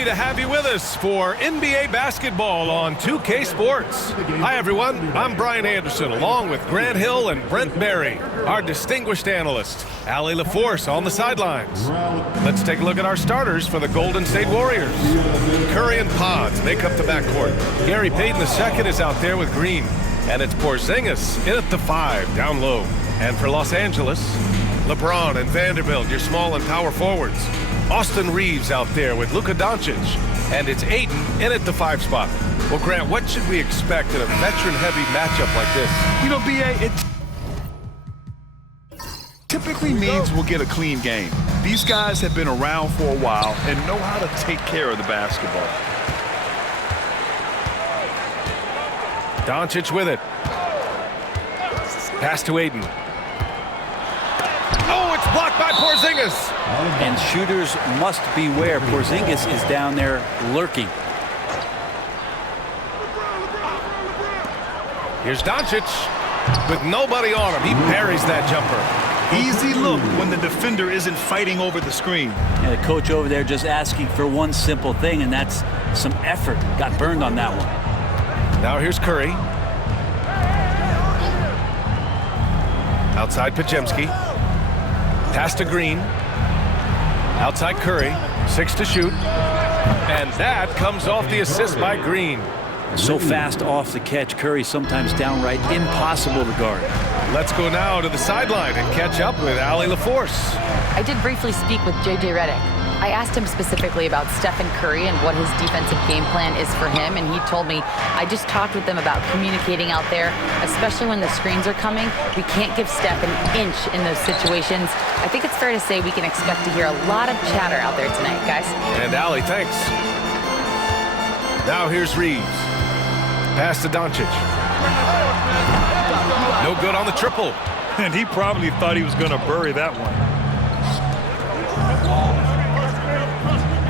happy to have you with us for NBA basketball on 2K Sports. Hi, everyone. I'm Brian Anderson, along with Grant Hill and Brent Barry, our distinguished analysts. Allie LaForce on the sidelines. Let's take a look at our starters for the Golden State Warriors. Curry and Pods make up the backcourt. Gary Payton II is out there with Green. And it's Porzingis in at the 5, down low. And for Los Angeles, LeBron and Vanderbilt, your small and power forwards. Austin Reeves out there with Luka Doncic. And it's Ayton in at the 5 spot. Well, Grant, what should we expect in a veteran-heavy matchup like this? You know, B.A., it typically means we'll get a clean game. These guys have been around for a while and know how to take care of the basketball. Doncic with it. Pass to Ayton. Oh, it's blocked by Porzingis. And shooters must beware. Porzingis is down there lurking. Here's Doncic with nobody on him. He buries that jumper. Easy look when the defender isn't fighting over the screen. And the coach over there just asking for one simple thing, and that's some effort. Got burned on that one. Now here's Curry. Outside Podziemski. Pass to Green. Outside Curry. 6 to shoot. And that comes off the assist by Green. So fast off the catch. Curry sometimes downright impossible to guard. Let's go now to the sideline and catch up with Allie LaForce. I did briefly speak with J.J. Redick. I asked him specifically about Stephen Curry and what his defensive game plan is for him, and he told me, I just talked with them about communicating out there, especially when the screens are coming. We can't give Steph an inch in those situations. I think it's fair to say we can expect to hear a lot of chatter out there tonight, guys. And Allie, thanks. Now here's Reeves. Pass to Doncic. No good on the triple. And he probably thought he was going to bury that one.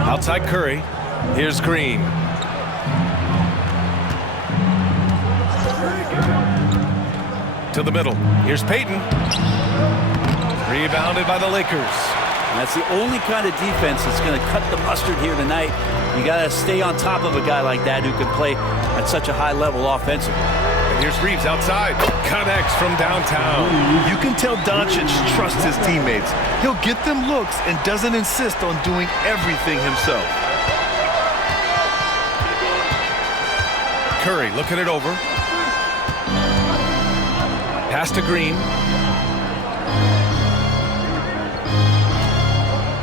Outside Curry. Here's Green. To the middle. Here's Payton. Rebounded by the Lakers. And that's the only kind of defense that's going to cut the mustard here tonight. You got to stay on top of a guy like that who can play at such a high level offensively. And here's Reeves outside. Connects from downtown. You can tell Doncic trusts his teammates. He'll get them looks and doesn't insist on doing everything himself. Curry looking it over. Pass to Green.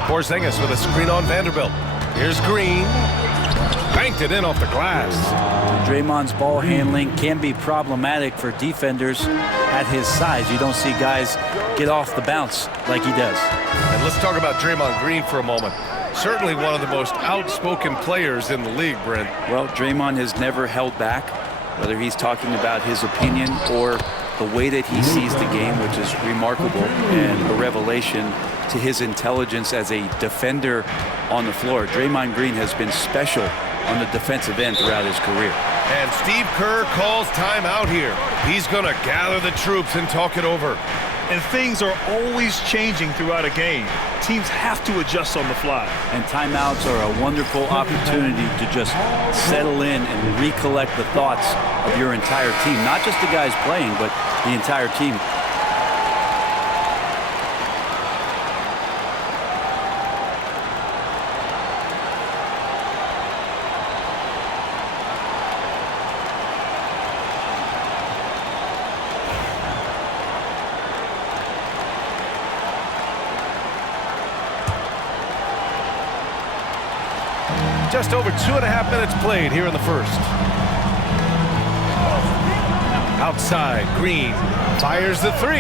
Porzingis with a screen on Vanderbilt. Here's Green. Banked it in off the glass. Draymond's ball handling can be problematic for defenders at his size. You don't see guys get off the bounce like he does. And let's talk about Draymond Green for a moment. Certainly one of the most outspoken players in the league, Brent. Well, Draymond has never held back, whether he's talking about his opinion or the way that he sees the game, which is remarkable and a revelation to his intelligence as a defender on the floor. Draymond Green has been special on the defensive end throughout his career. And Steve Kerr calls timeout here. He's going to gather the troops and talk it over. And things are always changing throughout a game. Teams have to adjust on the fly. And timeouts are a wonderful opportunity to just settle in and recollect the thoughts of your entire team. Not just the guys playing, but the entire team. Just over 2.5 minutes played here in the first. Outside, Green fires the 3.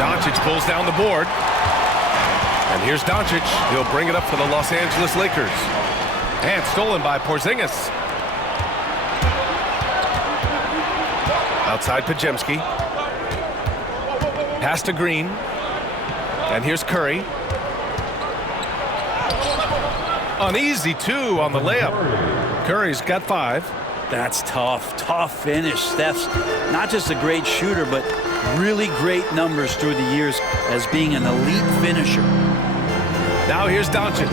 Doncic pulls down the board. And here's Doncic. He'll bring it up for the Los Angeles Lakers. And stolen by Porzingis. Outside Podziemski. Pass to Green. And here's Curry. An easy 2 on the layup. Curry's got 5. That's tough. Tough finish. Steph's not just a great shooter, but really great numbers through the years as being an elite finisher. Now here's Doncic.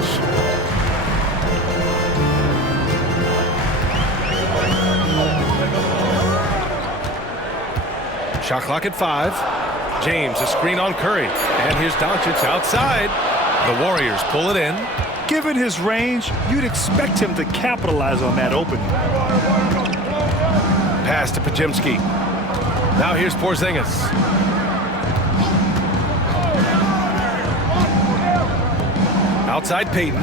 Shot clock at 5. James, a screen on Curry. And here's Doncic outside. The Warriors pull it in. Given his range, you'd expect him to capitalize on that opening. Pass to Podziemski. Now here's Porzingis. Outside Payton.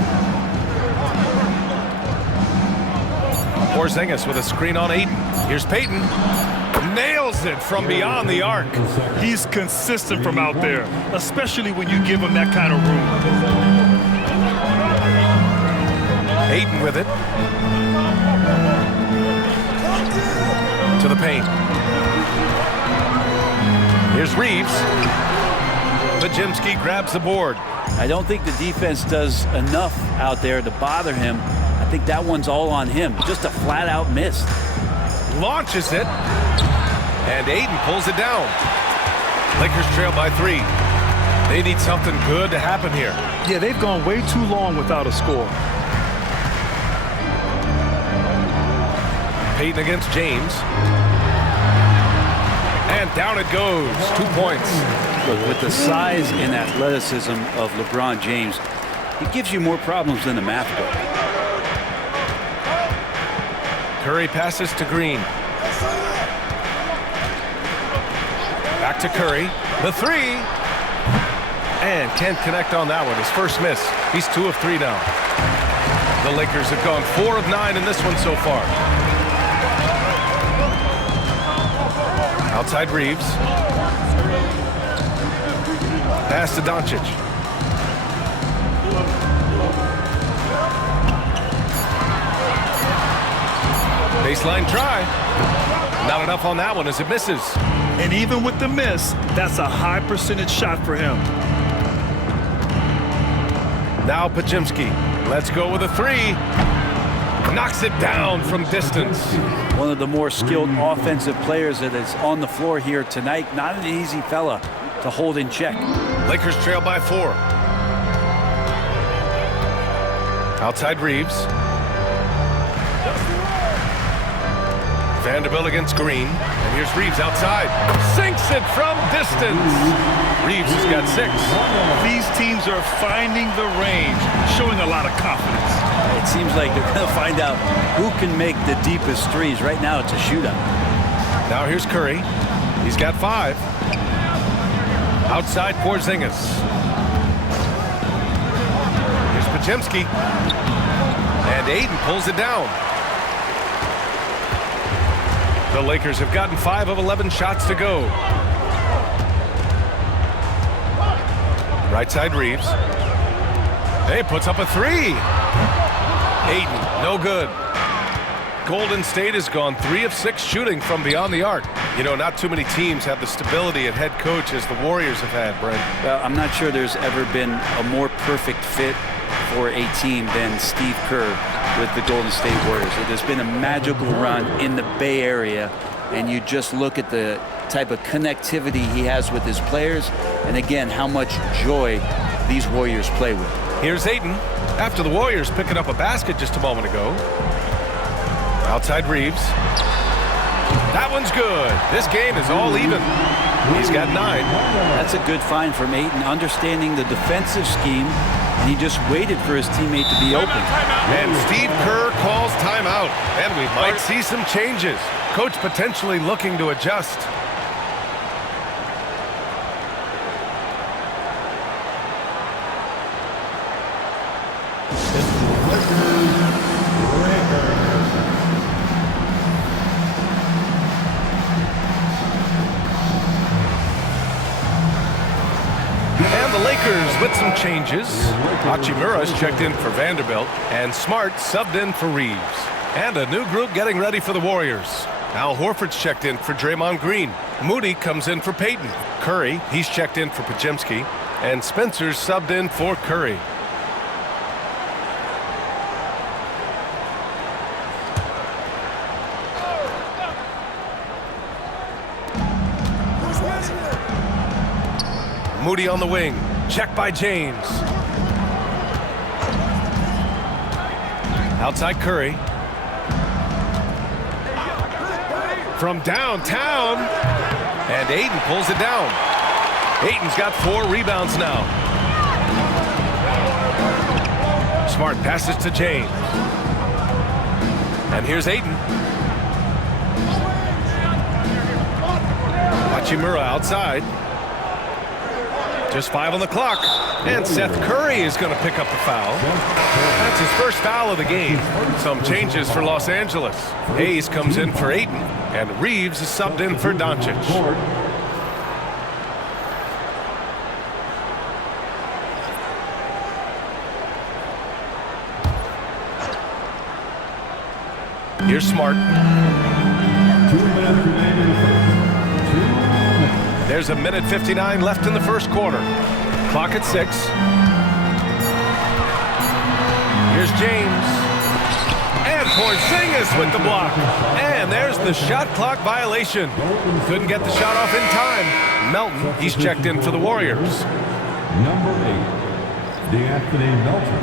Porzingis with a screen on Ayton. Here's Payton. Nails it from beyond the arc. He's consistent from out there, especially when you give him that kind of room. Ayton with it. To the paint. Here's Reeves. Podziemski grabs the board. I don't think the defense does enough out there to bother him. I think that one's all on him. Just a flat-out miss. Launches it. And Ayton pulls it down. Lakers trail by 3. They need something good to happen here. Yeah, they've gone way too long without a score. Payton against James. And down it goes. 2 points. Look, with the size and athleticism of LeBron James, he gives you more problems than the math book. Curry passes to Green. Back to Curry. The 3. And can't connect on that one. His first miss. He's 2 of 3 now. The Lakers have gone 4 of 9 in this one so far. Outside Reeves. Pass to Doncic. Baseline try. Not enough on that one as it misses. And even with the miss, that's a high percentage shot for him. Now Podziemski. Let's go with a 3. Knocks it down from distance. One of the more skilled offensive players that is on the floor here tonight. Not an easy fella to hold in check. Lakers trail by 4. Outside Reeves. Vanderbilt against Green. And here's Reeves outside. Sinks it from distance. Reeves has got 6. These teams are finding the range, showing a lot of confidence. It seems like they're going to find out who can make the deepest threes. Right now, it's a shootout. Now here's Curry. He's got 5. Outside Porzingis. Here's Podziemski. And Ayton pulls it down. The Lakers have gotten 5 of 11 shots to go. Right side Reeves. Hey, puts up a 3. Ayton, no good. Golden State has gone 3 of 6 shooting from beyond the arc. You know, not too many teams have the stability at head coach as the Warriors have had, Brent. Well, I'm not sure there's ever been a more perfect fit for a team than Steve Kerr with the Golden State Warriors. It has been a magical run in the Bay Area, and you just look at the type of connectivity he has with his players, and again, how much joy these Warriors play with. Here's Ayton after the Warriors picking up a basket just a moment ago. Outside Reeves. That one's good. This game is all even. He's got 9. That's a good find from Ayton, understanding the defensive scheme, and he just waited for his teammate to be open. And Steve Kerr calls timeout, and we might see some changes. Coach potentially looking to adjust. And the Lakers with some changes. Hachimura's checked in for Vanderbilt, and Smart subbed in for Reeves. And a new group getting ready for the Warriors. Al Horford's checked in for Draymond Green. Moody comes in for Payton. Curry, he's checked in for Podziemski. And Spencer's subbed in for Curry. Moody on the wing. Check by James. Outside Curry. From downtown. And Ayton pulls it down. Ayton's got 4 rebounds now. Smart passes to James. And here's Ayton. Hachimura outside. Just 5 on the clock. And Seth Curry is going to pick up the foul. That's his first foul of the game. Some changes for Los Angeles. Hayes comes in for Ayton, and Reeves is subbed in for Doncic. Here's Smart. There's 1:59 left in the first quarter. Clock at 6. Here's James. And Porzingis with the block. And there's the shot clock violation. Couldn't get the shot off in time. Melton, he's checked in for the Warriors. Number 8, De'Anthony Melton.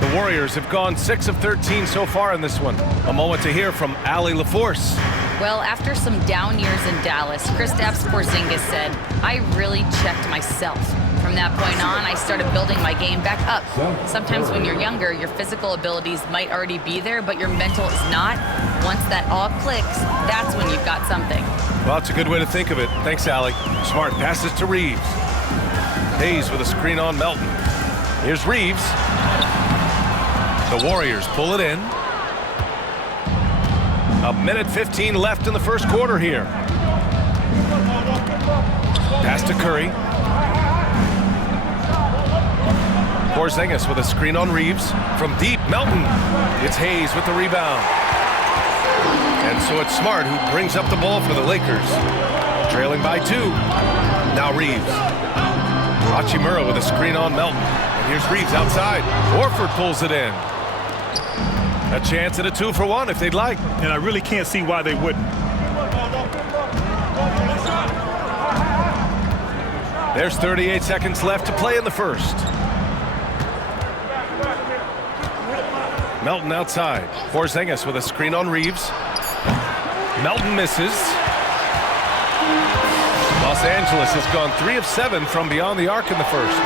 The Warriors have gone 6 of 13 so far in this one. A moment to hear from Allie LaForce. Well, after some down years in Dallas, Kristaps Porzingis said, "I really checked myself. From that point on, I started building my game back up. Sometimes when you're younger, your physical abilities might already be there, but your mental is not. Once that all clicks, that's when you've got something." Well, that's a good way to think of it. Thanks, Allie. Smart passes to Reeves. Hayes with a screen on Melton. Here's Reeves. The Warriors pull it in. 1:15 left in the first quarter here. Pass to Curry. Porzingis with a screen on Reeves. From deep, Melton. It's Hayes with the rebound. And so it's Smart who brings up the ball for the Lakers. Trailing by 2. Now Reeves. Hachimura with a screen on Melton. And here's Reeves outside. Horford pulls it in. A chance at a 2-for-1 if they'd like. And I really can't see why they wouldn't. There's 38 seconds left to play in the first. Melton outside. Porzingis with a screen on Reeves. Melton misses. Los Angeles has gone 3 of 7 from beyond the arc in the first.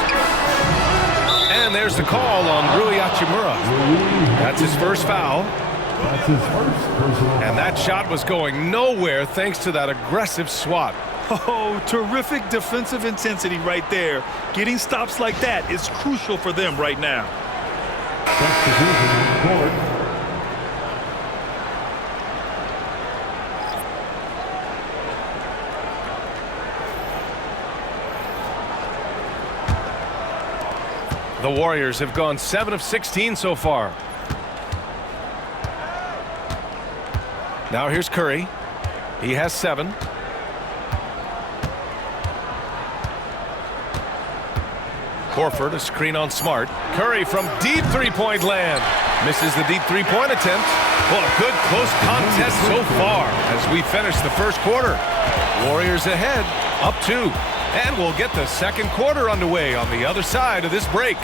And there's the call on Rui Hachimura. That's his first foul. That's his first personal. And that shot was going nowhere thanks to that aggressive swat. Oh, terrific defensive intensity right there. Getting stops like that is crucial for them right now. Substitution on the court. The Warriors have gone 7 of 16 so far. Now here's Curry. He has 7. Horford, a screen on Smart. Curry from deep three-point land. Misses the deep three-point attempt. Well, a good close contest so far as we finish the first quarter. Warriors ahead, up 2. And we'll get the second quarter underway on the other side of this break.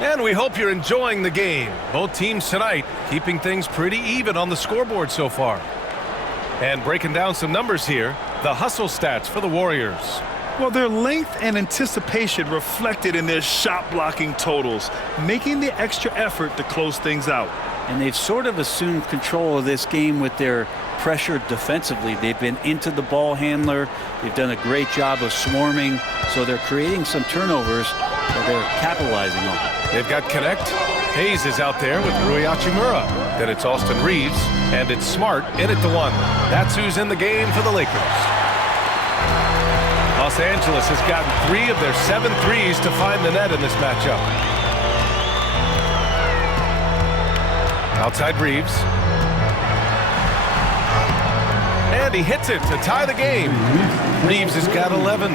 And we hope you're enjoying the game. Both teams tonight keeping things pretty even on the scoreboard so far. And breaking down some numbers here, the hustle stats for the Warriors. Well, their length and anticipation reflected in their shot blocking totals, making the extra effort to close things out. And they've sort of assumed control of this game with their pressure defensively. They've been into the ball handler. They've done a great job of swarming. So they're creating some turnovers that they're capitalizing on. They've got Connect. Hayes is out there with Rui Hachimura. Then it's Austin Reeves, and it's Smart in at the 1. That's who's in the game for the Lakers. Los Angeles has gotten 3 of their 7 threes to find the net in this matchup. Outside Reeves. And he hits it to tie the game. Reeves has got 11.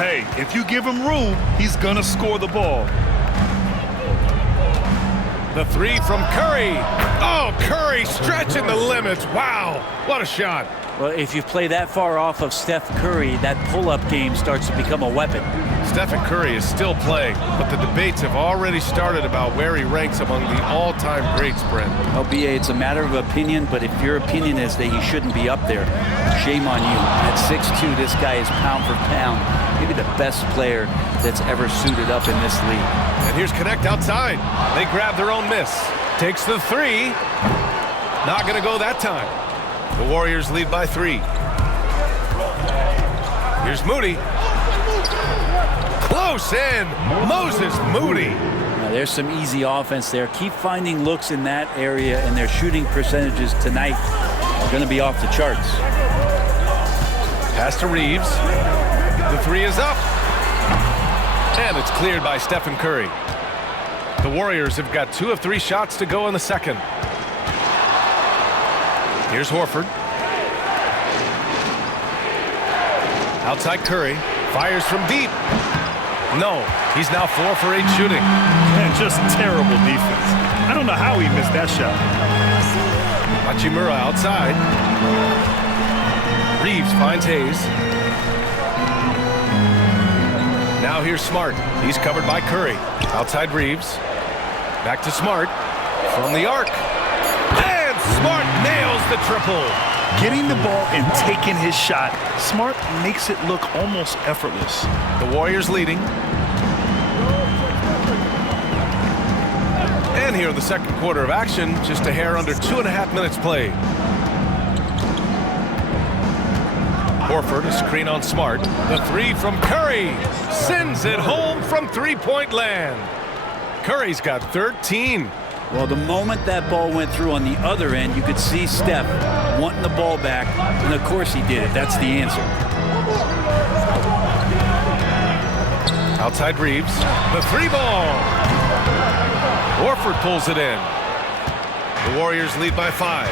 Hey, if you give him room, he's going to score the ball. The three from Curry. Oh, Curry stretching the limits. Wow, what a shot. Well, if you play that far off of Steph Curry, that pull-up game starts to become a weapon. Stephen Curry is still playing, but the debates have already started about where he ranks among the all-time greats, Brent. Well, BA, it's a matter of opinion, but if your opinion is that he shouldn't be up there, shame on you. At 6'2", this guy is pound for pound, maybe the best player that's ever suited up in this league. And here's Connect outside. They grab their own miss. Takes the three. Not going to go that time. The Warriors lead by 3. Here's Moody. Close in. Moses Moody. Now, there's some easy offense there. Keep finding looks in that area, and their shooting percentages tonight are going to be off the charts. Pass to Reeves. The three is up. And it's cleared by Stephen Curry. The Warriors have got 2 of 3 shots to go in the second. Here's Horford. Outside Curry. Fires from deep. No. He's now 4 for 8 shooting. Man, just terrible defense. I don't know how he missed that shot. Hachimura outside. Reeves finds Hayes. Now here's Smart. He's covered by Curry. Outside Reeves. Back to Smart. From the arc. And Smart nails the triple. Getting the ball and taking his shot, Smart makes it look almost effortless. The Warriors leading. And here in the second quarter of action, just a hair under 2.5 minutes played. Horford, a screen on Smart. The three from Curry sends it home from three-point land. Curry's got 13. Well, the moment that ball went through on the other end, you could see Steph wanting the ball back, and of course he did it. That's the answer. Outside Reeves, the three ball. Horford pulls it in. The Warriors lead by 5.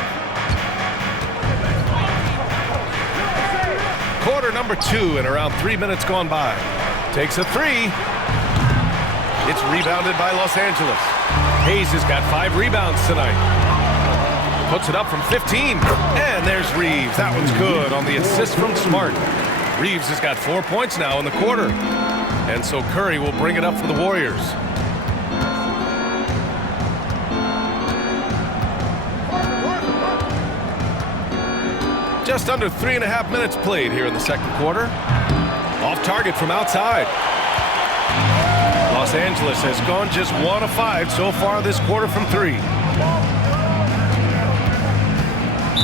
Quarter number 2 and around 3 minutes gone by. Takes a three. It's rebounded by Los Angeles. Hayes has got 5 rebounds tonight. Puts it up from 15. And there's Reeves. That one's good on the assist from Smart. Reeves has got 4 points now in the quarter. And so Curry will bring it up for the Warriors. Just under 3.5 minutes played here in the second quarter. Off target from outside. Los Angeles has gone just 1 of 5 so far this quarter from 3.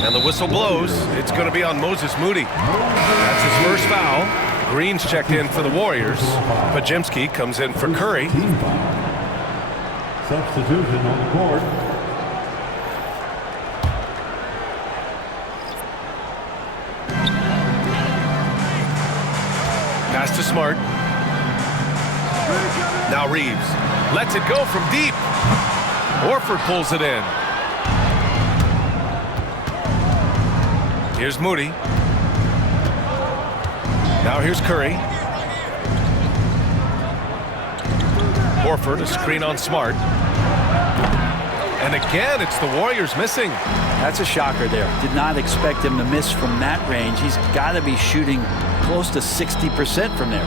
And the whistle blows. It's going to be on Moses Moody. That's his first foul. Green's checked in for the Warriors. Podziemski comes in for Curry. Substitution on the court. Pass to Smart. Now Reeves lets it go from deep. Horford pulls it in. Here's Moody. Now here's Curry. Horford, a screen on Smart. And again, it's the Warriors missing. That's a shocker there. Did not expect him to miss from that range. He's got to be shooting close to 60% from there.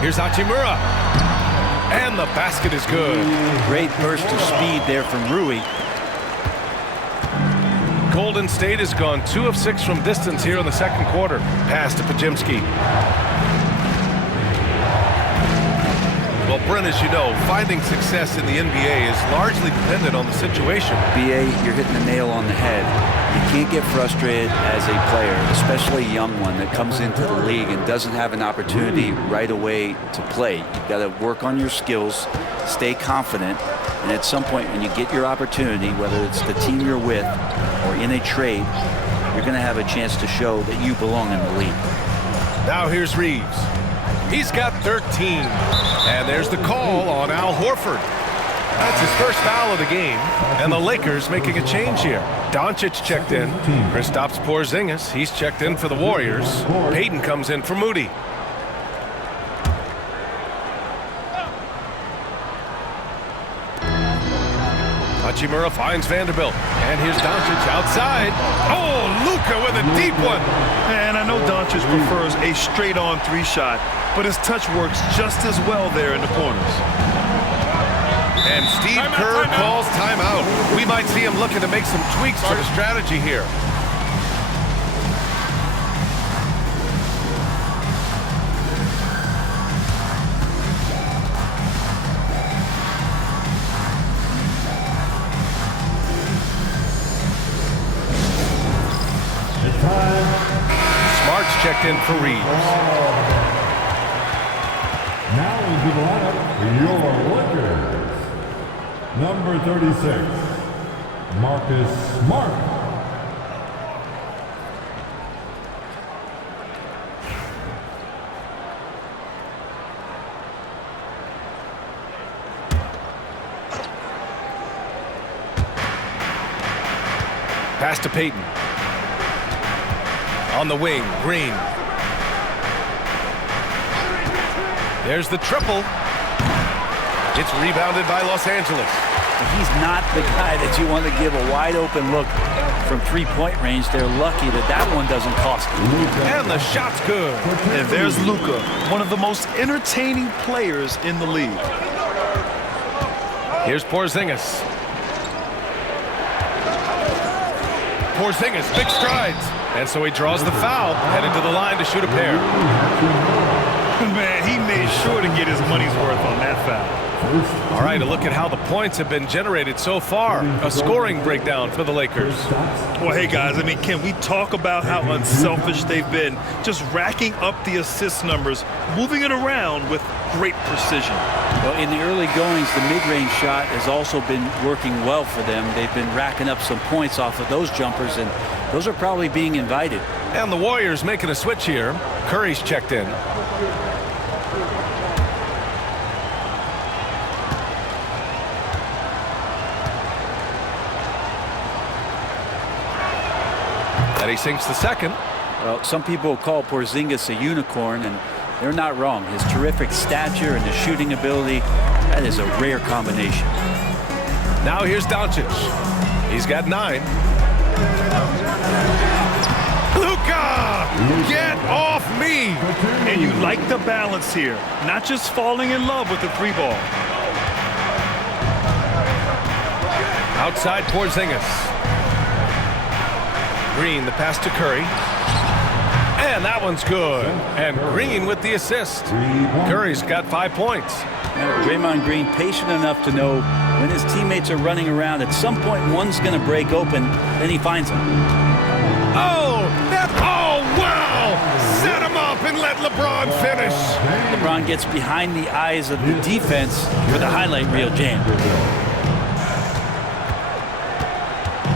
Here's Hachimura. And the basket is good. Great burst of speed there from Rui. Golden State has gone 2 of 6 from distance here in the second quarter. Pass to Podziemski. Well, Brent, as you know, finding success in the NBA is largely dependent on the situation. BA, you're hitting the nail on the head. You can't get frustrated as a player, especially a young one that comes into the league and doesn't have an opportunity right away to play. You've got to work on your skills, stay confident, and at some point when you get your opportunity, whether it's the team you're with or in a trade, you're going to have a chance to show that you belong in the league. Now here's Reeves. He's got 13. And there's the call on Al Horford. That's his first foul of the game, and the Lakers making a change here. Doncic checked in. Kristaps Porzingis, he's checked in for the Warriors. Payton comes in for Moody. Hachimura finds Vanderbilt, and here's Doncic outside. Oh, Luka with a deep one. And I know Doncic prefers a straight-on three-shot, but his touch works just as well there in the corners. And Steve Kerr calls timeout. We might see him looking to make some tweaks to the strategy here. Smart's checked in for Reeves. Now into the lineup, your Lakers. Number 36, Marcus Smart. Pass to Payton. On the wing, Green. There's the triple. It's rebounded by Los Angeles. He's not the guy that you want to give a wide open look from three-point range. They're lucky that that one doesn't cost them. And the shot's good. And there's Luka, one of the most entertaining players in the league. Here's Porzingis. Porzingis, big strides. And so he draws the foul, headed to the line to shoot a pair. Man, he made sure to get his money's worth on that foul. All right, a look at how the points have been generated so far. A scoring breakdown for the Lakers. Well, hey, guys, I mean, can we talk about how unselfish they've been? Just racking up the assist numbers, moving it around with great precision. Well, in the early goings, the mid-range shot has also been working well for them. They've been racking up some points off of those jumpers, and those are probably being invited. And the Warriors making a switch here. Curry's checked in. And he sinks the second. Well, some people call Porzingis a unicorn, and they're not wrong. His terrific stature and his shooting ability, that is a rare combination. Now here's Doncic. He's got 9. Luka! Get off me! And you like the balance here, not just falling in love with the three ball. Outside Porzingis. Green, the pass to Curry. And that one's good. And Green with the assist. Curry's got 5 points. Now, Draymond Green patient enough to know when his teammates are running around, at some point one's going to break open, then he finds them. Oh, wow! Set him up and let LeBron finish. LeBron gets behind the eyes of the defense for the highlight reel jam.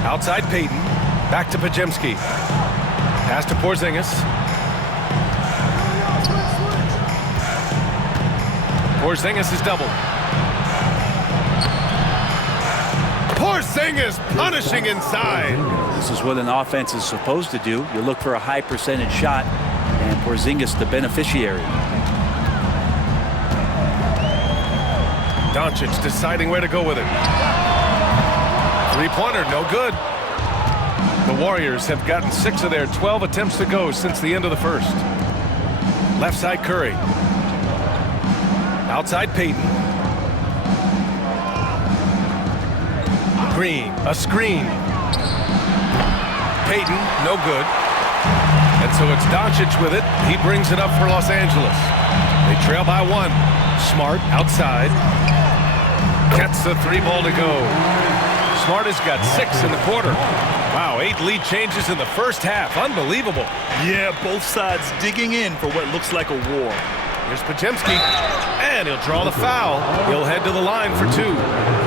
Outside Payton. Back to Podziemski. Pass to Porzingis. Porzingis is doubled. Porzingis punishing inside. This is what an offense is supposed to do. You look for a high percentage shot, and Porzingis the beneficiary. Doncic deciding where to go with it. Three-pointer, no good. The Warriors have gotten 6 of their 12 attempts to go since the end of the first. Left side Curry. Outside Payton. Green, a screen. Payton, no good. And so it's Doncic with it. He brings it up for Los Angeles. They trail by 1. Smart outside. Gets the 3 ball to go. Smart has got 6 in the quarter. Wow, 8 lead changes in the first half. Unbelievable. Yeah, both sides digging in for what looks like a war. Here's Podziemski, and he'll draw the foul. He'll head to the line for 2.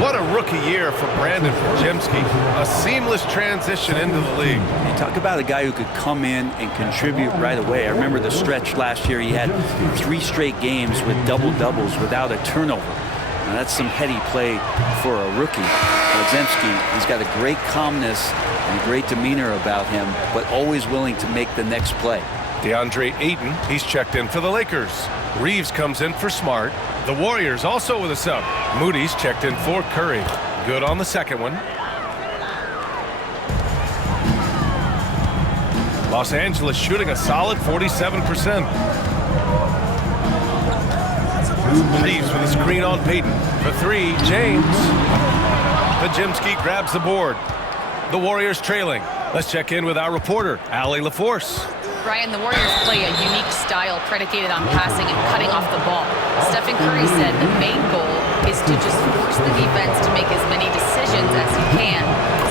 What a rookie year for Brandon Podziemski. A seamless transition into the league. You talk about a guy who could come in and contribute right away. I remember the stretch last year. He had 3 straight games with double-doubles without a turnover. Now, that's some heady play for a rookie. Podziemski, he's got a great calmness and a great demeanor about him, but always willing to make the next play. DeAndre Ayton, he's checked in for the Lakers. Reeves comes in for Smart. The Warriors also with a sub. Moody's checked in for Curry. Good on the second one. Los Angeles shooting a solid 47%. Reeves with a screen on Payton. For three, James. Podziemski grabs the board. The Warriors trailing. Let's check in with our reporter, Allie LaForce. Brian, the Warriors play a unique style predicated on passing and cutting off the ball. Stephen Curry said the main goal is to just force the defense to make as many decisions as he can.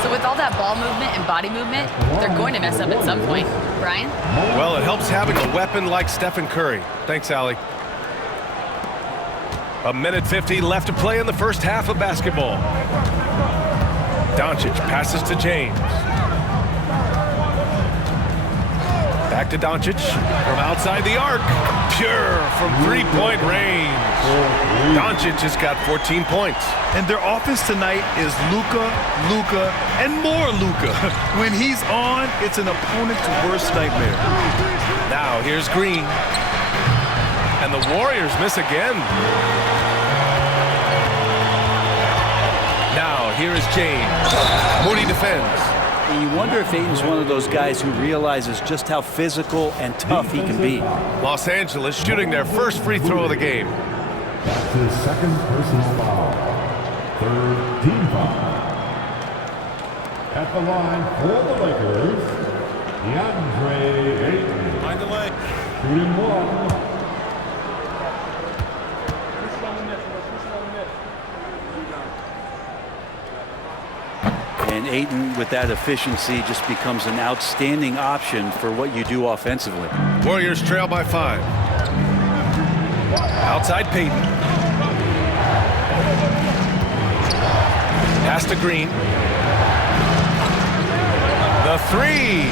So with all that ball movement and body movement, they're going to mess up at some point. Brian? Well, it helps having a weapon like Stephen Curry. Thanks, Allie. 1:50 left to play in the first half of basketball. Doncic passes to James. Back to Doncic from outside the arc. Pure from three-point range. Doncic has got 14 points. And their offense tonight is Luka, and more Luka. When he's on, it's an opponent's worst nightmare. Now here's Green. And the Warriors miss again. Now here is James. Moody defends. And you wonder if Ayton's one of those guys who realizes just how physical and tough he can be. Los Angeles shooting their first free throw of the game. That's his second personal foul. Third team foul. At the line for the Lakers, DeAndre Ayton. Find the leg. Shooting one. And Ayton, with that efficiency, just becomes an outstanding option for what you do offensively. Warriors trail by 5. Outside Payton. Pass to Green. The three.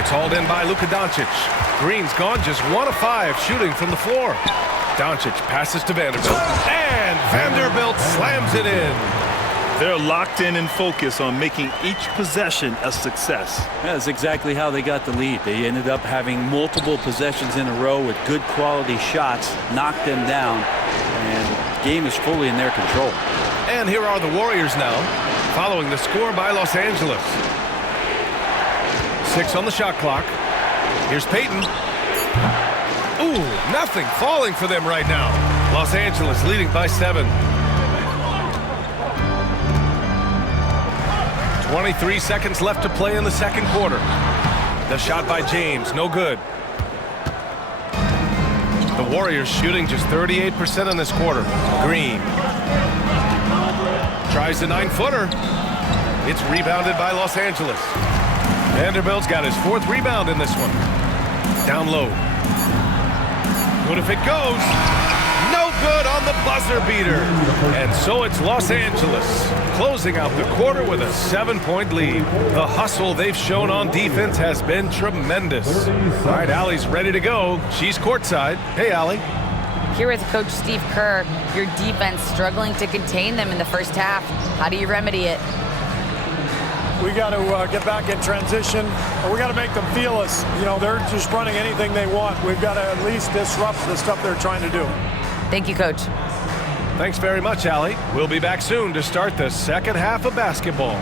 It's hauled in by Luka Doncic. Green's gone just 1 of 5 shooting from the floor. Doncic passes to Vanderbilt. And Vanderbilt slams it in. They're locked in and focused on making each possession a success. That's exactly how they got the lead. They ended up having multiple possessions in a row with good quality shots, knocked them down, and the game is fully in their control. And here are the Warriors now, following the score by Los Angeles. 6 on the shot clock. Here's Payton. Ooh, nothing falling for them right now. Los Angeles leading by 7. 23 seconds left to play in the second quarter. The shot by James, no good. The Warriors shooting just 38% in this quarter. Green tries the 9-footer. It's rebounded by Los Angeles. Vanderbilt's got his 4th rebound in this one. Down low. Good if it goes. No good on the buzzer beater. And so it's Los Angeles closing out the quarter with a 7-point lead. The hustle they've shown on defense has been tremendous. All right, Allie's ready to go. She's courtside. Hey, Allie. Here with Coach Steve Kerr, your defense struggling to contain them in the first half. How do you remedy it? We got to get back in transition. We got to make them feel us. You know, they're just running anything they want. We've got to at least disrupt the stuff they're trying to do. Thank you, Coach. Thanks very much, Allie. We'll be back soon to start the second half of basketball.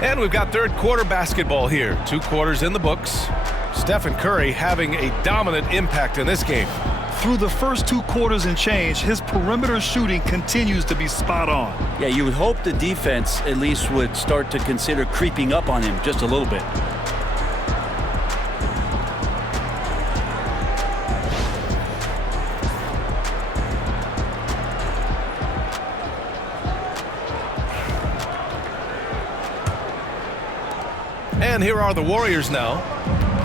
And we've got third quarter basketball here. 2 quarters in the books. Stephen Curry having a dominant impact in this game. Through the first 2 quarters and change, his perimeter shooting continues to be spot on. Yeah, you would hope the defense at least would start to consider creeping up on him just a little bit. And here are the Warriors now.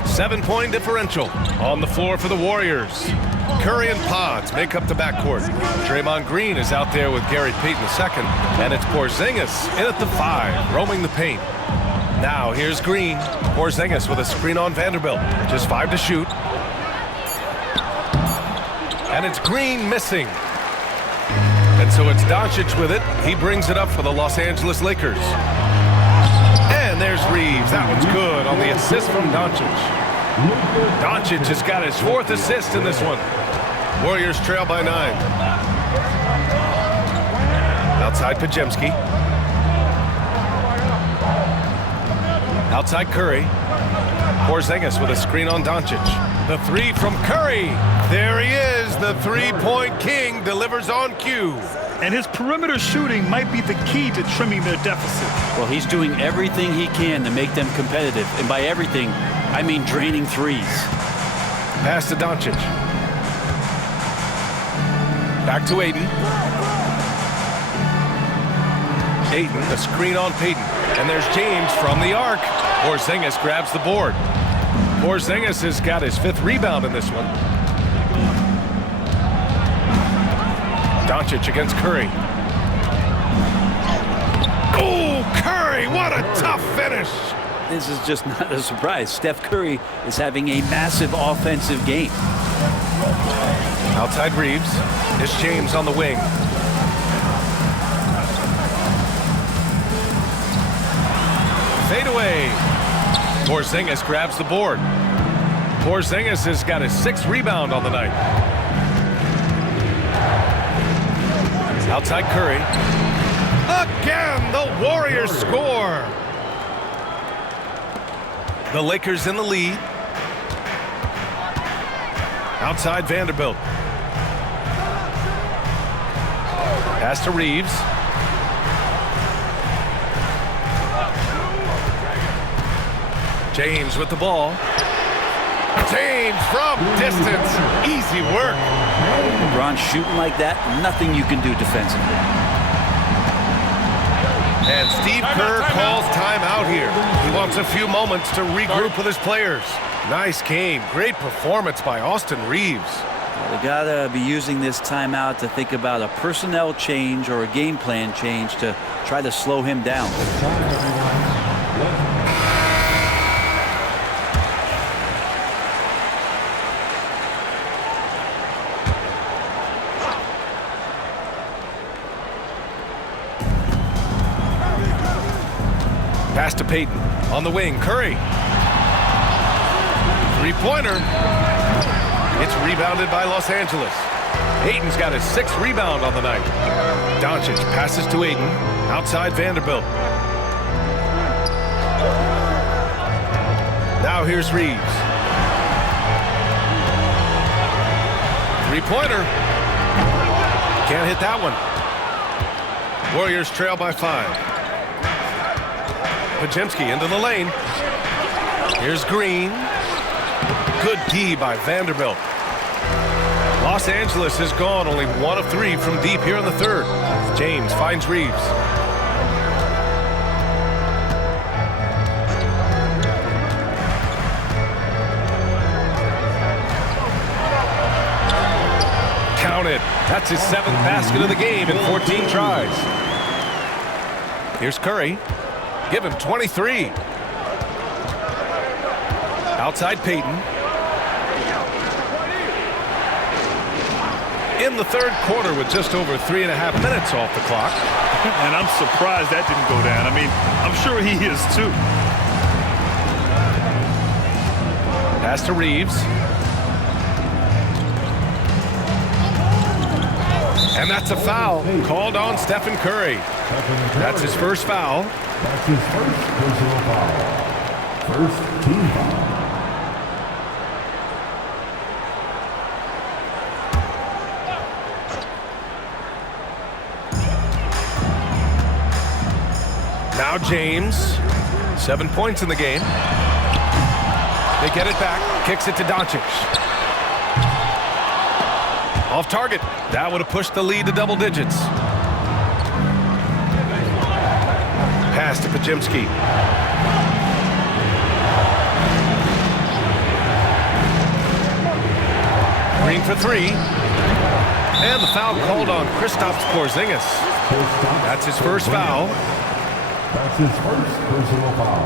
7-point differential on the floor for the Warriors. Curry and Pods make up the backcourt. Draymond Green is out there with Gary Payton II, and it's Porzingis in at the 5, roaming the paint. Now here's Green. Porzingis with a screen on Vanderbilt. Just 5 to shoot. And it's Green missing. And so it's Doncic with it. He brings it up for the Los Angeles Lakers. And there's Reeves. That one's good on the assist from Doncic. Doncic has got his 4th assist in this one. Warriors trail by 9. Outside Podziemski. Outside Curry. Porzingis with a screen on Doncic. The 3 from Curry. There he is. The 3-point king delivers on cue. And his perimeter shooting might be the key to trimming their deficit. Well, he's doing everything he can to make them competitive. And by everything, I mean draining threes. Pass to Doncic. Back to Ayton. Ayton, the screen on Payton. And there's James from the arc. Porzingis grabs the board. Porzingis has got his 5th rebound in this one. Doncic against Curry. Oh, Curry, what a tough finish. This is just not a surprise. Steph Curry is having a massive offensive game. Outside Reeves. It's James on the wing. Fade away. Porzingis grabs the board. Porzingis has got his 6th rebound on the night. Outside Curry. Again, the Warriors score. The Lakers in the lead. Outside Vanderbilt. Pass to Reeves. James with the ball. James from distance. Easy work. LeBron shooting like that, nothing you can do defensively. And Steve Kerr calls timeout here. He wants a few moments to regroup with his players. Nice game. Great performance by Austin Reeves. They gotta be using this timeout to think about a personnel change or a game plan change to try to slow him down. Pass to Payton. On the wing, Curry. 3-pointer. It's rebounded by Los Angeles. Ayton's got his 6th rebound on the night. Doncic passes to Ayton. Outside Vanderbilt. Now here's Reeves. 3-pointer. Can't hit that one. Warriors trail by 5. Podziemski into the lane. Here's Green. Good D by Vanderbilt. Los Angeles has gone only 1 of 3 from deep here in the 3rd. James finds Reeves. Count it. That's his 7th basket of the game in 14 tries. Here's Curry. Give him 23. Outside Payton. In the 3rd quarter with just over 3.5 minutes off the clock. And I'm surprised that didn't go down. I mean, I'm sure he is too. Pass to Reeves. And that's a foul called on Stephen Curry. That's his first foul. That's his first personal foul. First team foul. Now James, 7 points in the game. They get it back, kicks it to Doncic. Off target. That would have pushed the lead to double digits. Pass to Podziemski. Green for three. And the foul called on Kristaps Porzingis. That's his first foul. That's his first personal foul.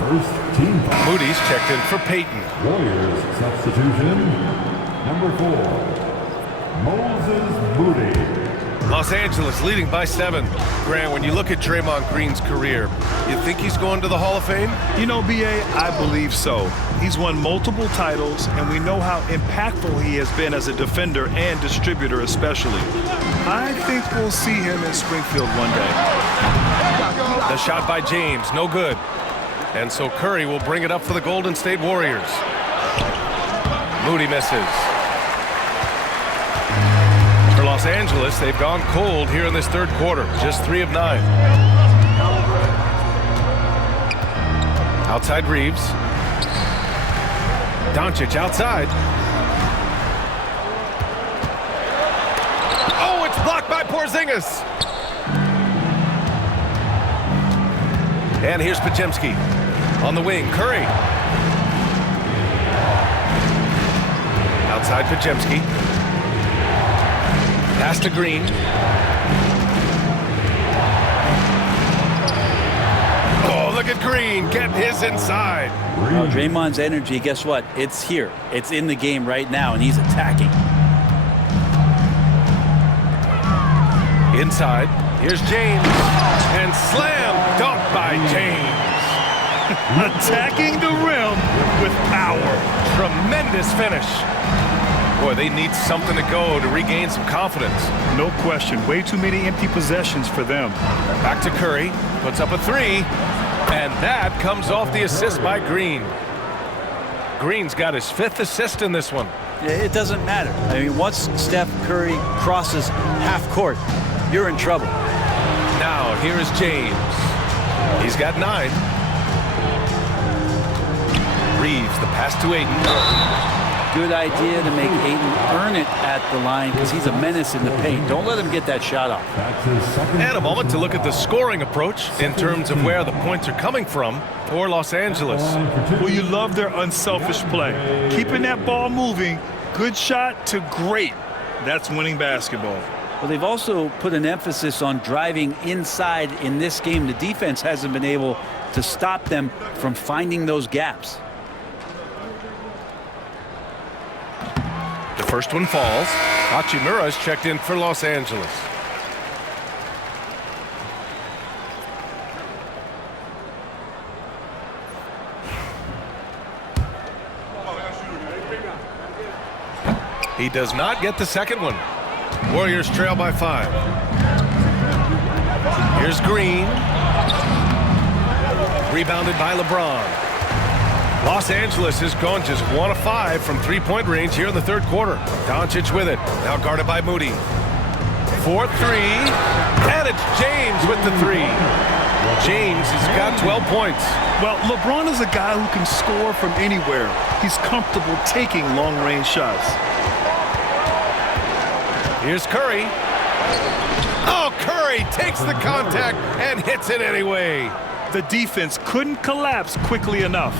First team foul. Moody's checked in for Payton. Warriors substitution. Number 4, Moses Moody. Los Angeles leading by 7. Grant, when you look at Draymond Green's career, you think he's going to the Hall of Fame? You know, B.A., I believe so. He's won multiple titles, and we know how impactful he has been as a defender and distributor especially. I think we'll see him in Springfield one day. The shot by James, no good. And so Curry will bring it up for the Golden State Warriors. Moody misses. For Los Angeles, they've gone cold here in this third quarter. Just 3 of 9. Outside Reeves. Doncic outside. Oh, it's blocked by Porzingis. And here's Podziemski on the wing. Curry. Outside Podziemski. Pass to Green. Oh, look at Green getting his inside. Well, Draymond's energy, guess what? It's here. It's in the game right now, and he's attacking. Inside. Here's James. And slam dunk by James. Attacking the rim with power. Tremendous finish. Boy, they need something to go to regain some confidence. No question. Way too many empty possessions for them. Back to Curry. Puts up a 3. And that comes off the assist by Green. Green's got his 5th assist in this one. It doesn't matter. I mean, once Steph Curry crosses half court, you're in trouble. Now, here is James. He's got 9. Reeves, the pass to Ayton. Good idea to make Ayton earn it at the line because he's a menace in the paint. Don't let him get that shot off. That's his second. And a moment to look at the scoring approach in terms of where the points are coming from for Los Angeles. Well, you love their unselfish play. Keeping that ball moving, good shot to great. That's winning basketball. Well, they've also put an emphasis on driving inside in this game. The defense hasn't been able to stop them from finding those gaps. The first one falls. Hachimura is checked in for Los Angeles. He does not get the second one. Warriors trail by 5. Here's Green. Rebounded by LeBron. Los Angeles has gone just 1 of 5 from 3-point range here in the third quarter. Doncic with it. Now guarded by Moody. 4-3. And it's James with the 3. James has got 12 points. Well, LeBron is a guy who can score from anywhere. He's comfortable taking long-range shots. Here's Curry. Oh, Curry takes the contact and hits it anyway. The defense couldn't collapse quickly enough.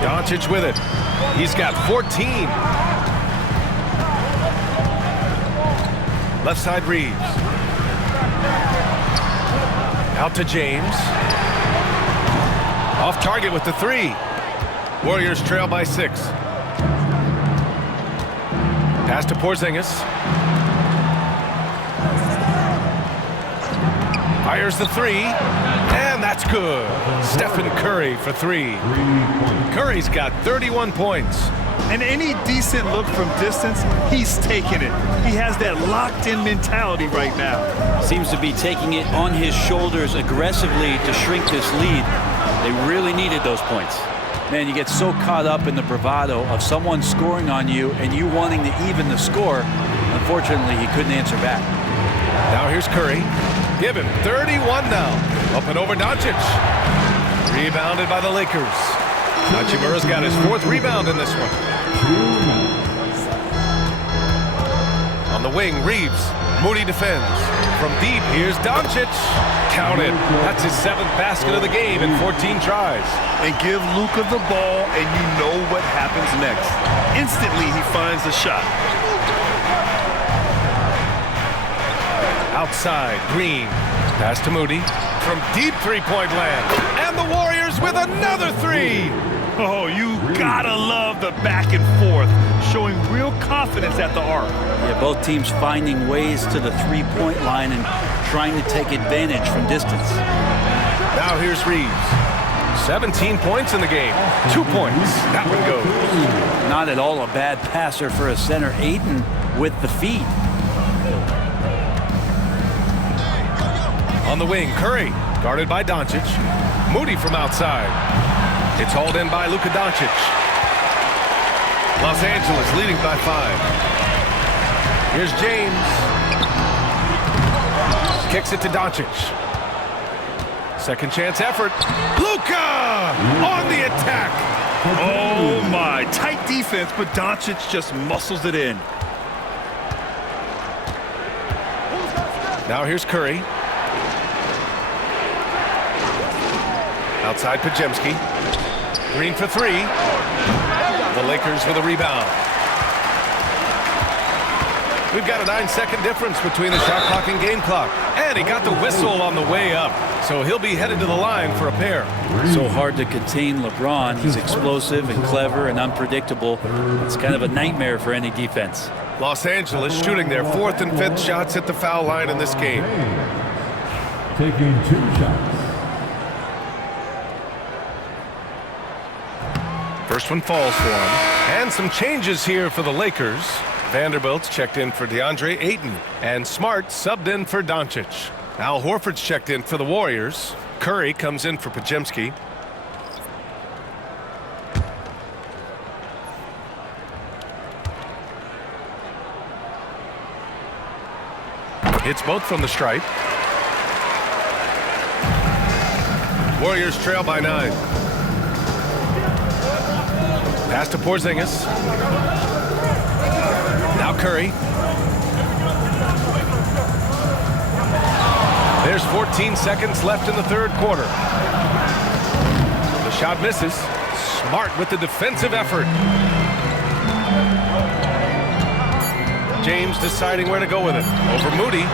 Doncic with it. He's got 14. Left side Reeves. Out to James. Off target with the 3. Warriors trail by 6. Pass to Porzingis. Fires the 3. And that's good. Stephen Curry for 3. Curry's got 31 points. And any decent look from distance, he's taking it. He has that locked-in mentality right now. Seems to be taking it on his shoulders aggressively to shrink this lead. They really needed those points. Man, you get so caught up in the bravado of someone scoring on you and you wanting to even the score. Unfortunately, he couldn't answer back. Now here's Curry. Give him 31 now. Up and over Doncic. Rebounded by the Lakers. Hachimura's got his 4th rebound in this one. On the wing, Reeves. Moody defends. From deep, here's Doncic. Counted. That's his 7th basket of the game in 14 tries. And give Luka the ball, and you know what happens next. Instantly, he finds the shot. Outside, Green. Pass to Moody. From deep three-point land. And the Warriors with another 3. Oh, you gotta love the back and forth, showing real confidence at the arc. Yeah, both teams finding ways to the three-point line and trying to take advantage from distance. Now here's Reeves. 17 points in the game. 2 points. That one goes. Not at all a bad passer for a center. Ayton with the feed. On the wing, Curry. Guarded by Doncic. Moody from outside. It's hauled in by Luka Doncic. Los Angeles leading by 5. Here's James. Kicks it to Doncic. Second chance effort. Luka on the attack. Oh my, tight defense, but Doncic just muscles it in. Now here's Curry. Outside Podziemski. Green for 3. The Lakers with a rebound. We've got a 9-second difference between the shot clock and game clock. And he got the whistle on the way up. So he'll be headed to the line for a pair. So hard to contain LeBron. He's explosive and clever and unpredictable. It's kind of a nightmare for any defense. Los Angeles shooting their 4th and 5th shots at the foul line in this game. Taking 2 shots. First one falls for him. And some changes here for the Lakers. Vanderbilt's checked in for DeAndre Ayton. And Smart subbed in for Doncic. Al Horford's checked in for the Warriors. Curry comes in for Podziemski. Hits both from the stripe. Warriors trail by 9. Pass to Porzingis. Now Curry. There's 14 seconds left in the 3rd quarter. The shot misses. Smart with the defensive effort. James deciding where to go with it. Over Moody.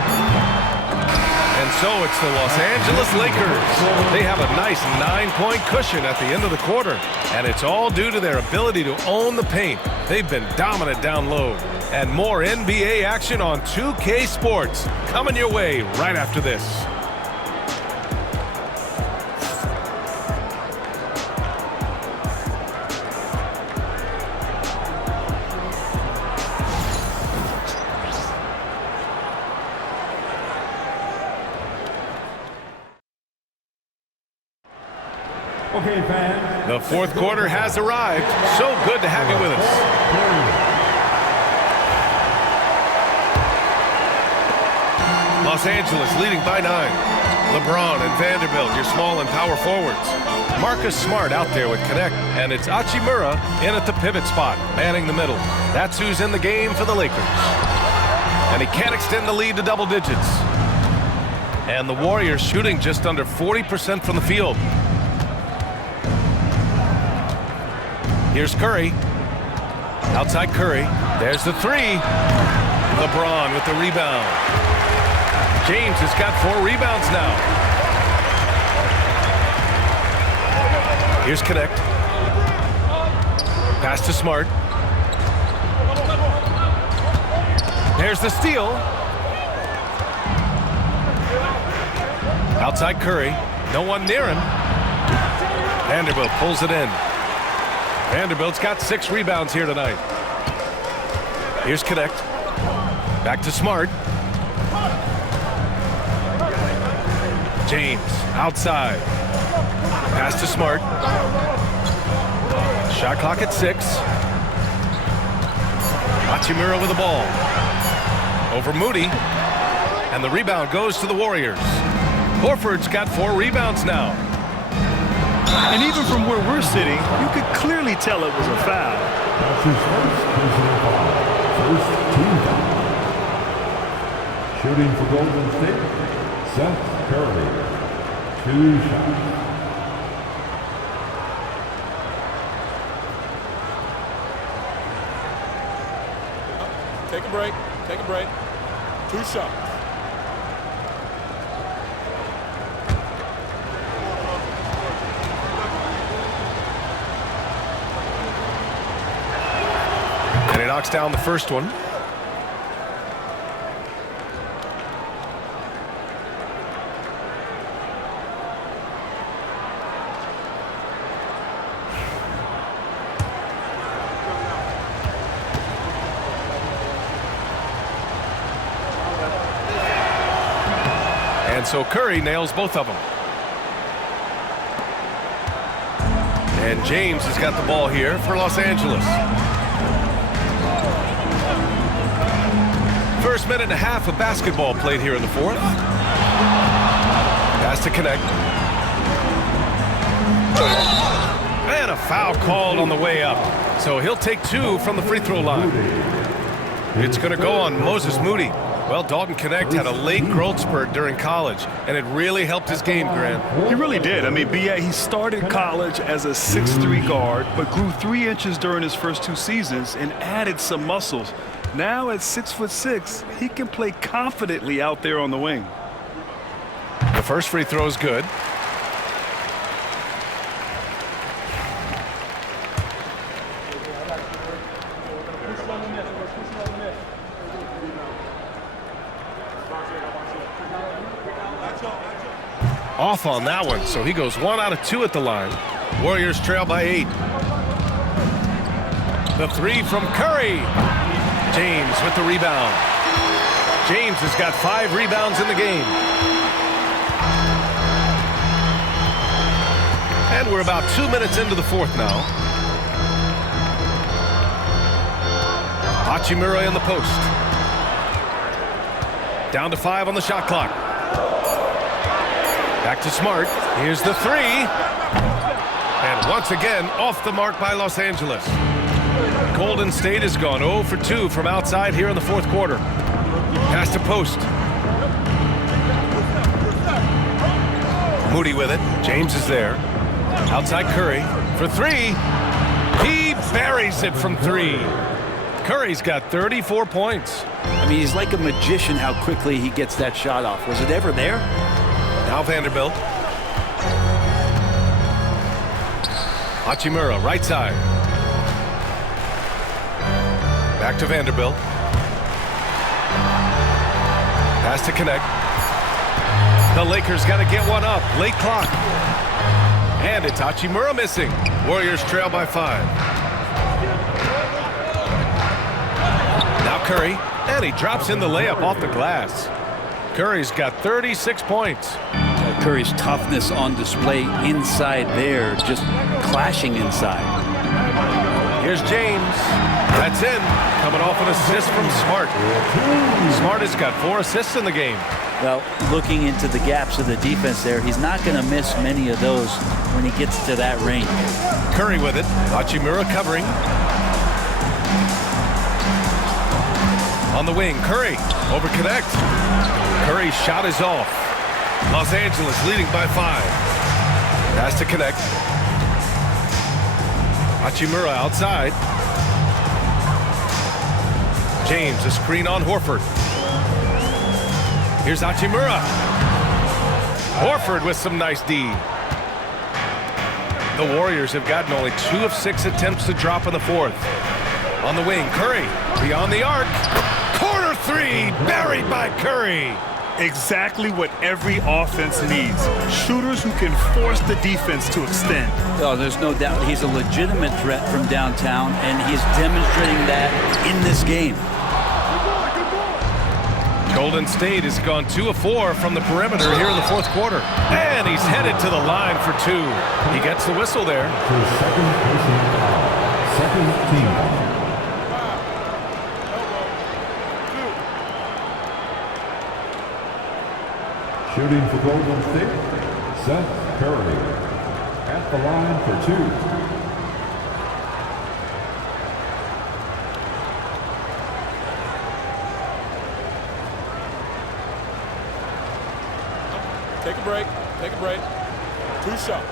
And so it's the Los Angeles Lakers. They have a nice 9-point cushion at the end of the quarter. And it's all due to their ability to own the paint. They've been dominant down low. And more NBA action on 2K Sports coming your way right after this. Okay, fans. The 4th quarter has arrived. So good to have you with us. Los Angeles leading by 9. LeBron and Vanderbilt, your small and power forwards. Marcus Smart out there with Connect, and it's Hachimura in at the pivot spot, manning the middle. That's who's in the game for the Lakers. And he can't extend the lead to double digits. And the Warriors shooting just under 40% from the field. Here's Curry. Outside Curry. There's the 3. LeBron with the rebound. James has got 4 rebounds now. Here's Connect. Pass to Smart. There's the steal. Outside Curry. No one near him. Vanderbilt pulls it in. Vanderbilt's got 6 rebounds here tonight. Here's Connect. Back to Smart. James outside. Pass to Smart. Shot clock at 6. Hachimura with the ball. Over Moody. And the rebound goes to the Warriors. Horford's got 4 rebounds now. And even from where we're sitting, you could clearly tell it was a foul. That's his first personal foul. First team foul. Shooting for Golden State, Seth Curry. 2 shots. Take a break. Take a break. 2 shots. And he knocks down the first one. And so Curry nails both of them. And James has got the ball here for Los Angeles. First minute and a half of basketball played here in the 4th. Pass to Connect. And a foul called on the way up. So he'll take 2 from the free throw line. It's going to go on Moses Moody. Well, Dalton Connect had a late growth spurt during college, and it really helped his game, Grant. He really did. I mean, B.A., he started college as a 6'3" guard, but grew 3 inches during his first 2 seasons and added some muscles. Now at 6'6", he can play confidently out there on the wing. The first free throw is good. Off on that one, so he goes 1 out of 2 at the line. Warriors trail by 8. The 3 from Curry. James with the rebound. James has got 5 rebounds in the game. And we're about 2 minutes into the 4th now. Hachimura in the post. Down to 5 on the shot clock. Back to Smart. Here's the 3. And once again, off the mark by Los Angeles. Golden State has gone 0 for 2 from outside here in the 4th quarter. Pass to post. Moody with it. James is there. Outside Curry for 3. He buries it from 3. Curry's got 34 points. I mean, he's like a magician how quickly he gets that shot off. Was it ever there? Now Vanderbilt. Hachimura, right side. Back to Vanderbilt. Pass to Connect. The Lakers got to get one up. Late clock. And it's Hachimura missing. Warriors trail by 5. Now Curry. And he drops in the layup off the glass. Curry's got 36 points. Curry's toughness on display inside there, just clashing inside. Here's James. That's in. Coming off an assist from Smart. Smart has got 4 assists in the game. Well, looking into the gaps of the defense there, he's not going to miss many of those when he gets to that range. Curry with it. Hachimura covering. On the wing, Curry over Connect. Curry's shot is off. Los Angeles leading by 5. Pass to Connect. Hachimura outside. James, a screen on Horford. Here's Hachimura. Horford with some nice D. The Warriors have gotten only 2 of 6 attempts to drop in the 4th. On the wing, Curry beyond the arc. Corner 3, buried by Curry. Exactly what every offense needs. Shooters who can force the defense to extend. Oh, there's no doubt he's a legitimate threat from downtown, and he's demonstrating that in this game. Golden State has gone 2 of 4 from the perimeter here in the fourth quarter. And he's headed to the line for 2. He gets the whistle there. His second personal foul. Second team foul. Shooting for Golden State, Seth Curry. At the line for 2. Take a break. Take a break. 2 shots.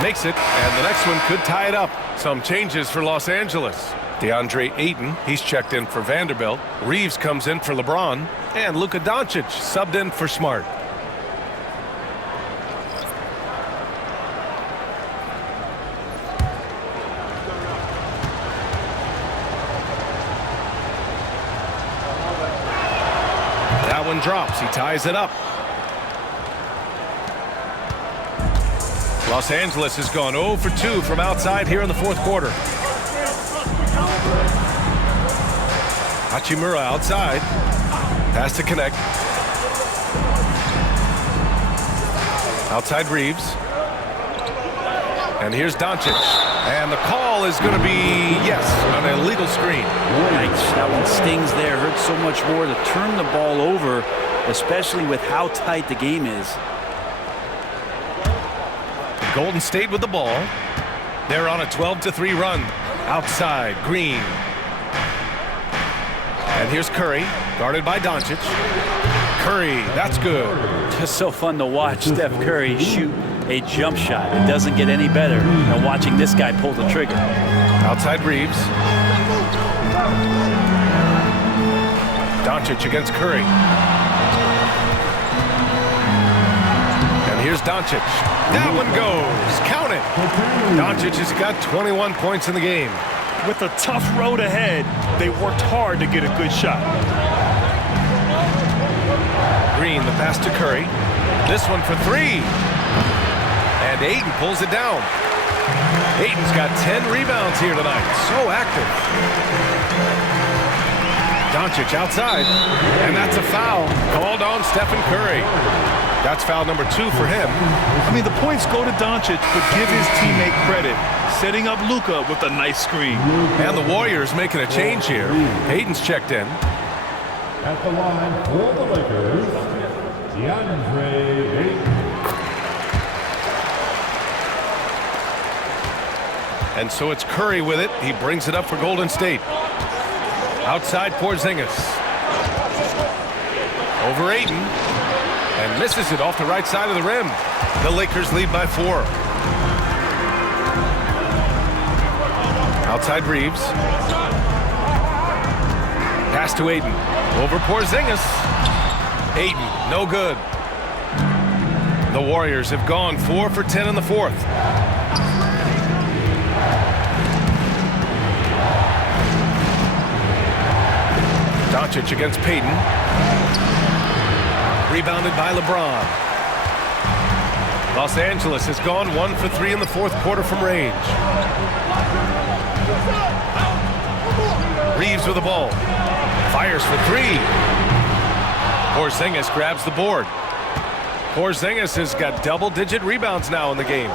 Makes it, and the next one could tie it up. Some changes for Los Angeles. DeAndre Ayton, he's checked in for Vanderbilt. Reeves comes in for LeBron. And Luka Doncic subbed in for Smart. That one drops. He ties it up. Los Angeles has gone 0 for 2 from outside here in the fourth quarter. Hachimura outside. Pass to connect. Outside Reeves. And here's Doncic. And the call is going to be, yes, an illegal screen. Yikes, that one stings there. Hurts so much more to turn the ball over, especially with how tight the game is. Golden State with the ball. They're on a 12-3 run. Outside, Green. And here's Curry, guarded by Doncic. Curry, that's good. Just so fun to watch Steph Curry shoot a jump shot. It doesn't get any better than watching this guy pull the trigger. Outside Reeves. Doncic against Curry. And here's Doncic. That one goes. Count it. Doncic has got 21 points in the game. With a tough road ahead, they worked hard to get a good shot. Green, the pass to Curry. This one for 3. And Ayton pulls it down. Ayton's got 10 rebounds here tonight. So active. Doncic outside. And that's a foul called on Stephen Curry. That's foul number 2 for him. I mean, the points go to Doncic, but give his teammate credit, setting up Luka with a nice screen. And the Warriors making a change here. Ayton's checked in. At the line for the Lakers, DeAndre Ayton. And so it's Curry with it. He brings it up for Golden State. Outside Porzingis. Over Ayton. And misses it off the right side of the rim. The Lakers lead by 4. Outside Reeves. Pass to Ayton. Over Porzingis. Ayton, no good. The Warriors have gone 4 for 10 in the fourth. Doncic against Payton. Rebounded by LeBron. Los Angeles has gone 1 for 3 in the fourth quarter from range. Reeves with the ball. Fires for 3. Porzingis grabs the board. Porzingis has got double-digit rebounds now in the game.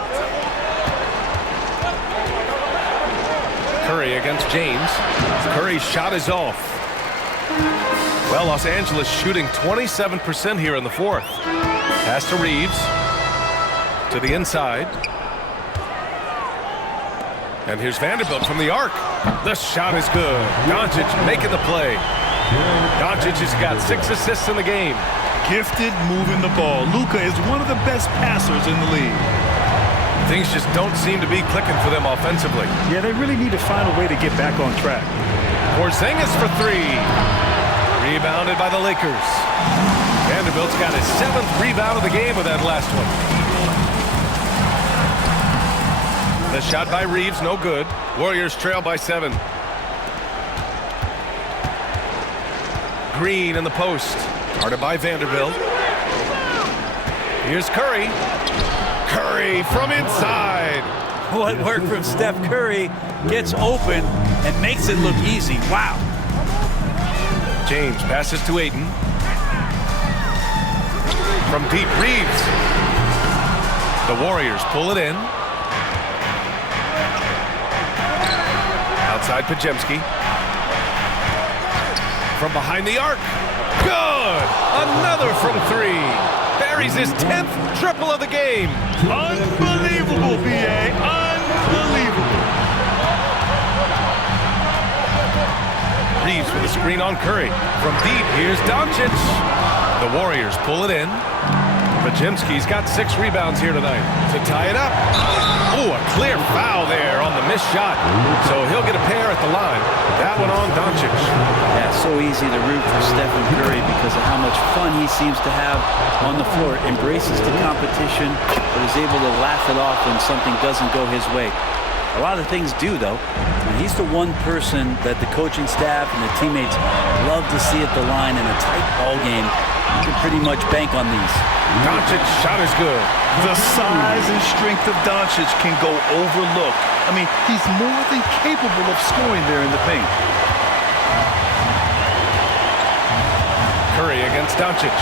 Curry against James. Curry's shot is off. Well, Los Angeles shooting 27% here in the fourth. Pass to Reeves. To the inside. And here's Vanderbilt from the arc. The shot is good. Doncic making the play. Doncic has got 6 assists in the game. Gifted moving the ball. Luka is one of the best passers in the league. Things just don't seem to be clicking for them offensively. Yeah, they really need to find a way to get back on track. Porzingis for 3. Rebounded by the Lakers. Vanderbilt's got his 7th rebound of the game with that last one. The shot by Reeves, no good. Warriors trail by 7. Green in the post. Guarded by Vanderbilt. Here's Curry. Curry from inside. What worked from Steph Curry gets open and makes it look easy. Wow. James passes to Ayton. From deep, Reeves. The Warriors pull it in. Outside Podziemski. From behind the arc. Good! Another from 3. Buries his 10th triple of the game. Unbelievable, B.A. Unbelievable. Reeves with a screen on Curry. From deep, here's Doncic. The Warriors pull it in. Podziemski's got 6 rebounds here tonight to tie it up. Oh, a clear foul there on the missed shot. So he'll get a pair at the line. That one on Doncic. Yeah, so easy to root for Stephen Curry because of how much fun he seems to have on the floor. Embraces the competition, but is able to laugh it off when something doesn't go his way. A lot of things do, though. And he's the one person that the coaching staff and the teammates love to see at the line in a tight ball game. You can pretty much bank on these. Doncic's shot is good. The size and strength of Doncic can go overlooked. I mean, he's more than capable of scoring there in the paint. Curry against Doncic.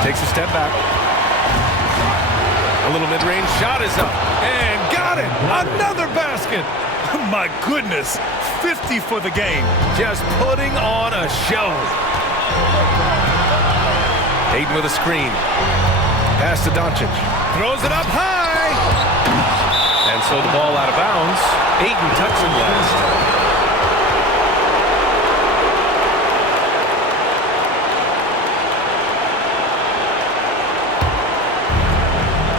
Takes a step back. A little mid-range shot is up. And got it! Another basket! My goodness, 50 for the game. Just putting on a show. Ayton with a screen. Pass to Doncic. Throws it up high! And so the ball out of bounds. Ayton touched it last.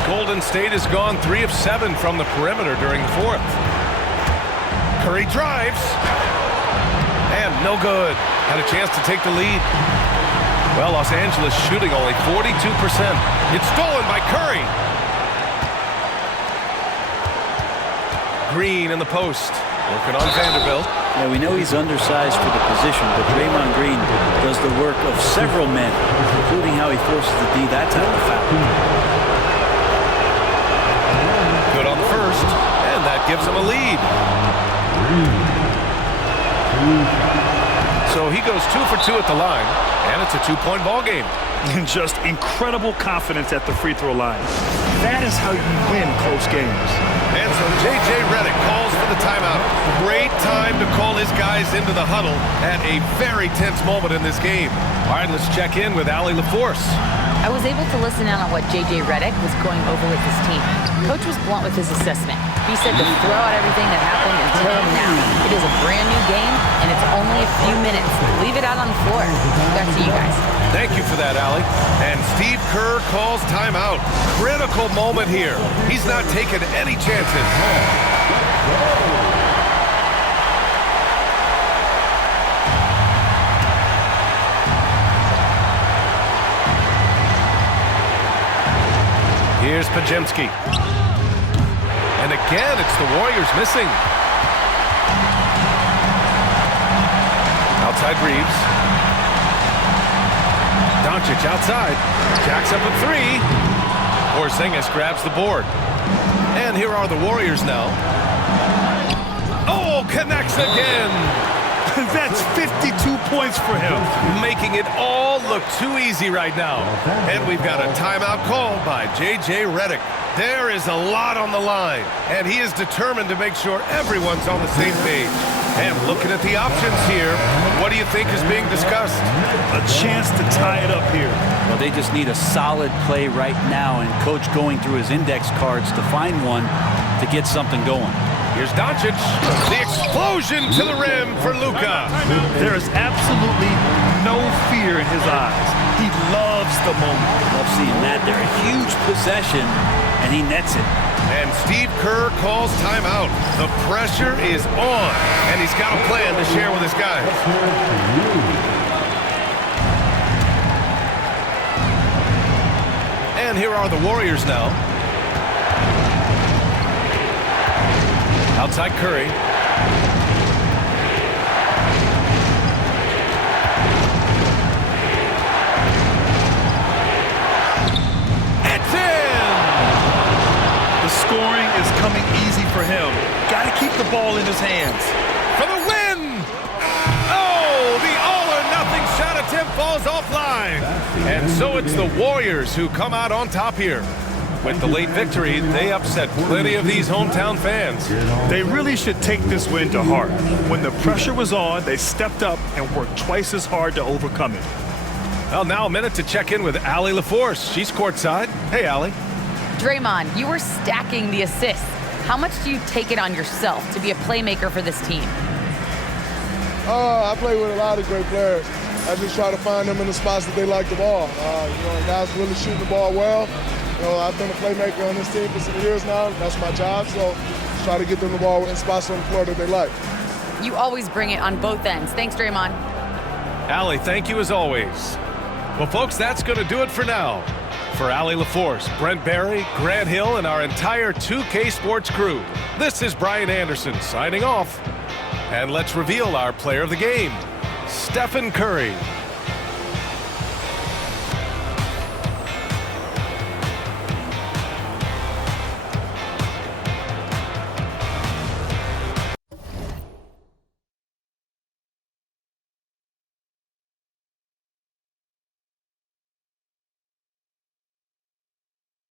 Golden State has gone 3 of 7 from the perimeter during the 4th. Curry drives. And no good. Had a chance to take the lead. Well, Los Angeles shooting only 42%. It's stolen by Curry. Green in the post. Working on Vanderbilt. Yeah, we know he's undersized for the position, but Draymond Green does the work of several men, including how he forces the D that time to foul. Good on the first, and that gives him a lead. So he goes 2 for 2 at the line, and it's a 2-point ball game. And just incredible confidence at the free throw line. That is how you win close games. And so J.J. Redick calls for the timeout. Great time to call his guys into the huddle at a very tense moment in this game. All right, let's check in with Allie LaForce. I was able to listen in on what J.J. Redick was going over with his team. Coach was blunt with his assessment. He said to throw out everything that happened until now. It is a brand new game, and it's only a few minutes. Leave it out on the floor. Back to you guys. Thank you for that, Allie. And Steve Kerr calls timeout. Critical moment here. He's not taking any chances. Here's Podziemski. And again, it's the Warriors missing. Outside Reeves. Doncic outside. Jacks up a 3. Porzingis grabs the board. And here are the Warriors now. Oh, connects again. That's 52 points for him. Making it all look too easy right now. And we've got a timeout called by J.J. Redick. There is a lot on the line, and he is determined to make sure everyone's on the same page. And looking at the options here, what do you think is being discussed? A chance to tie it up here. Well, they just need a solid play right now, and Coach going through his index cards to find one to get something going. Here's Doncic. The explosion to the rim for Luka. There is absolutely no fear in his eyes. He loves the moment. Love seeing that there. A huge possession, and he nets it. And Steve Kerr calls timeout. The pressure is on, and he's got a plan to share with his guys. And here are the Warriors now. Outside Curry. It's in! The scoring is coming easy for him. Got to keep the ball in his hands. For the win! Oh, the all-or-nothing shot attempt falls offline. And so it's the Warriors who come out on top here. With the late victory, they upset plenty of these hometown fans. They really should take this win to heart. When the pressure was on, they stepped up and worked twice as hard to overcome it. Well, now a minute to check in with Allie LaForce. She's courtside. Hey, Allie. Draymond, you were stacking the assists. How much do you take it on yourself to be a playmaker for this team? I play with a lot of great players. I just try to find them in the spots that they like the ball. Guys really shooting the ball well. I've been a playmaker on this team for some years now. That's my job, so just try to get them the ball in spots on the floor that they like. You always bring it on both ends. Thanks, Draymond. Allie, thank you as always. Well, folks, that's going to do it for now. For Allie LaForce, Brent Barry, Grant Hill, and our entire 2K Sports crew, this is Brian Anderson signing off. And let's reveal our player of the game, Stephen Curry.